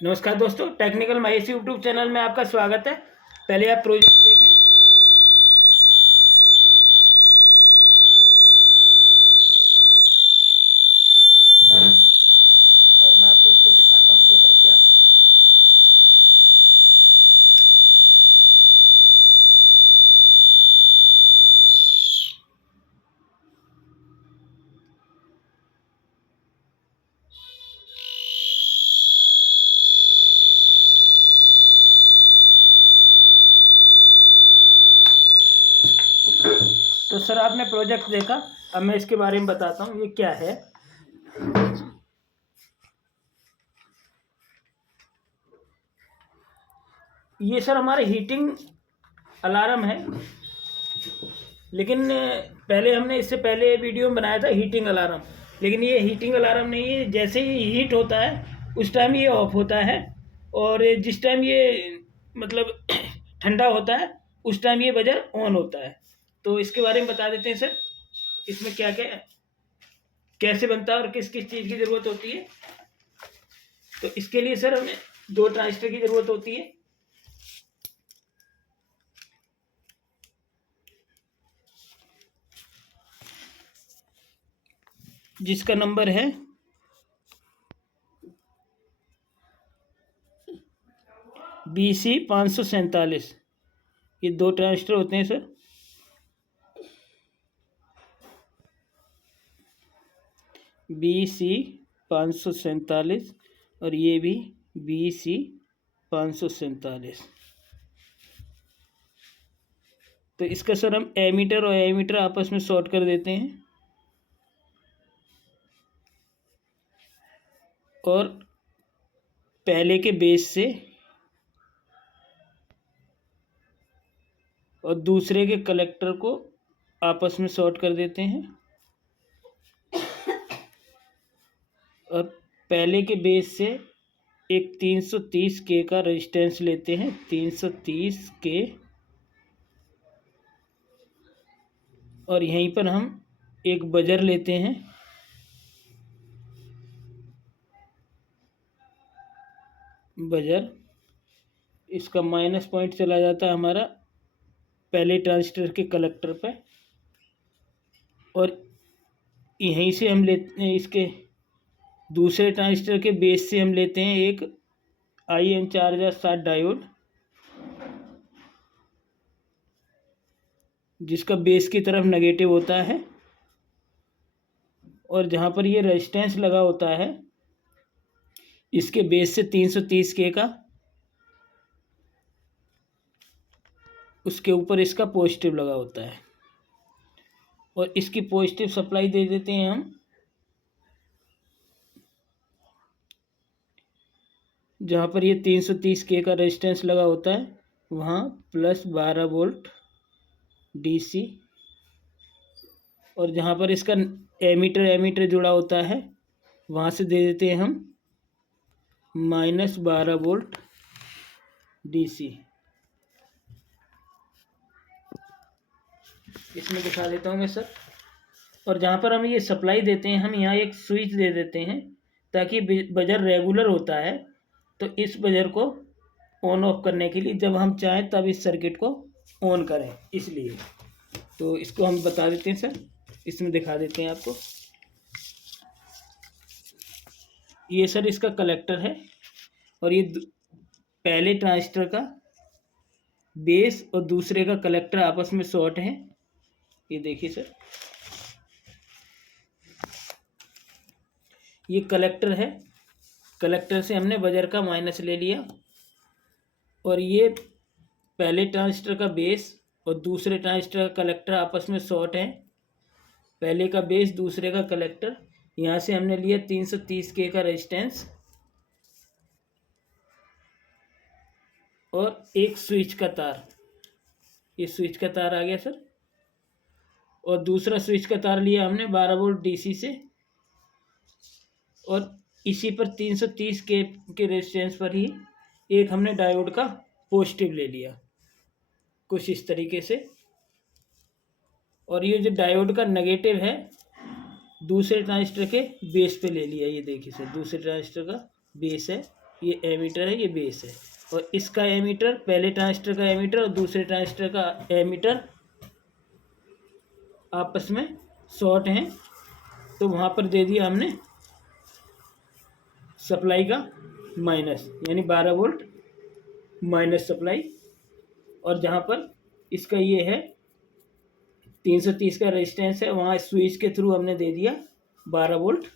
नमस्कार दोस्तों, technical Mahesh YouTube channel में आपका स्वागत है। पहले आप प्रोजेक्ट देखें। और मैं आपको इसको दिखाता हूँ ये है क्या। तो सर आपने प्रोजेक्ट देखा, अब मैं इसके बारे में बताता हूँ ये क्या है। ये सर हमारे हीटिंग अलार्म है, लेकिन पहले हमने इससे पहले वीडियो में बनाया था हीटिंग अलार्म, लेकिन ये हीटिंग अलार्म नहीं है। जैसे ही हीट होता है उस टाइम ये ऑफ होता है, और जिस टाइम ये मतलब ठंडा होता है उस टाइम ये बजर ऑन होता है। तो इसके बारे में बता देते हैं सर, इसमें क्या क्या कैसे बनता है और किस किस चीज़ की ज़रूरत होती है। तो इसके लिए सर हमें 2 ट्रांजिस्टर की ज़रूरत होती है। जिसका नंबर है BC547। ये 2 ट्रांजिस्टर होते हैं सर। BC547 और ये भी BC547। तो इसका सर हम एमीटर और एमीटर आपस में शॉर्ट कर देते हैं, और पहले के बेस से और दूसरे के कलेक्टर को आपस में शॉर्ट कर देते हैं, और पहले के बेस से एक 330K का रेजिस्टेंस लेते हैं। 330K, और यहीं पर हम एक बजर लेते हैं। बजर इसका माइनस पॉइंट चला जाता है हमारा पहले ट्रांजिस्टर के कलेक्टर पे, और यहीं से हम लेते हैं इसके दूसरे ट्रांजिस्टर के बेस से हम लेते हैं एक IN4007 डायोड, जिसका बेस की तरफ नेगेटिव होता है, और जहाँ पर ये रेजिस्टेंस लगा होता है इसके बेस से 330K का, उसके ऊपर इसका पॉजिटिव लगा होता है, और इसकी पॉजिटिव सप्लाई दे देते हैं हम जहाँ पर ये 330K का रेजिस्टेंस लगा होता है वहाँ +12 वोल्ट DC, और जहाँ पर इसका एमीटर जुड़ा होता है वहाँ से दे देते हैं हम -12 वोल्ट DC। इसमें दिखा देता हूँ मैं सर। और जहाँ पर हम ये सप्लाई देते हैं हम यहाँ एक स्विच दे देते हैं, ताकि बजर रेगुलर होता है, तो इस बजर को ऑन ऑफ करने के लिए जब हम चाहें तब इस सर्किट को ऑन करें, इसलिए। तो इसको हम बता देते हैं सर, इसमें दिखा देते हैं आपको। ये सर इसका कलेक्टर है, और ये पहले ट्रांजिस्टर का बेस और दूसरे का कलेक्टर आपस में शॉर्ट है। ये देखिए सर, ये कलेक्टर है। कलेक्टर से हमने बजर का माइनस ले लिया, और ये पहले ट्रांजिस्टर का बेस और दूसरे ट्रांजिस्टर का कलेक्टर आपस में शॉर्ट है। पहले का बेस, दूसरे का कलेक्टर। यहाँ से हमने लिया 330K का रेजिस्टेंस, और एक स्विच का तार। ये स्विच का तार आ गया सर, और दूसरा स्विच का तार लिया हमने 12 वोल्ट DC से, और इसी पर 330K के रेजिस्टेंस पर ही एक हमने डायोड का पॉजिटिव ले लिया, कुछ इस तरीके से। और ये जो डायोड का नेगेटिव है दूसरे ट्रांजिस्टर के बेस पे ले लिया। ये देखिए सर, दूसरे ट्रांजिस्टर का बेस है, ये एमीटर है, ये बेस है, और इसका एमीटर, पहले ट्रांजिस्टर का एमीटर और दूसरे ट्रांजिस्टर का एमीटर आपस में शॉर्ट हैं, तो वहाँ पर दे दिया हमने सप्लाई का माइनस, यानी 12 वोल्ट माइनस सप्लाई। और जहाँ पर इसका ये है 330 का रेजिस्टेंस है, वहाँ स्विच के थ्रू हमने दे दिया 12 वोल्ट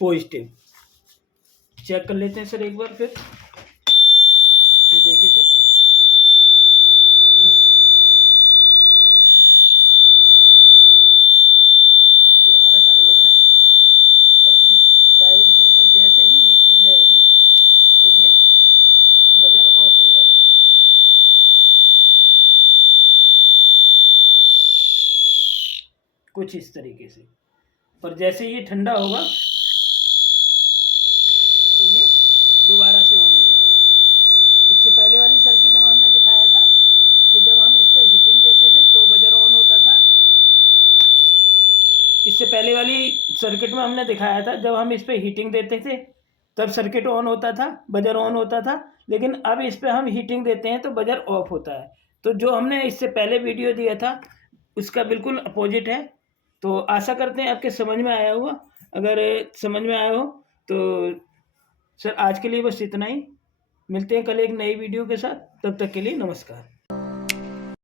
पॉजिटिव। चेक कर लेते हैं सर एक बार फिर। ये देखिए सर, ये हमारा डायोड है, और इसी डायोड के ऊपर जैसे ही हीटिंग जाएगी तो ये बजर ऑफ हो जाएगा। कुछ इस तरीके से। पर जैसे ये ठंडा होगा तो ये दोबारा से ऑन हो जाएगा। इससे पहले वाली सर्किट में हमने दिखाया था कि जब हम इस पर हीटिंग देते थे तो बजर ऑन होता था। इससे पहले वाली सर्किट में हमने दिखाया था जब हम इस पर हीटिंग देते थे तब सर्किट ऑन होता था, बजर ऑन होता था, लेकिन अब इस पर हम हीटिंग देते हैं तो बजर ऑफ होता है। तो जो हमने इससे पहले वीडियो दिया था उसका बिल्कुल अपोजिट है। तो आशा करते हैं आपके समझ में आया हुआ। अगर समझ में आया हो तो सर आज के लिए बस इतना ही। मिलते हैं कल एक नई वीडियो के साथ, तब तक के लिए नमस्कार।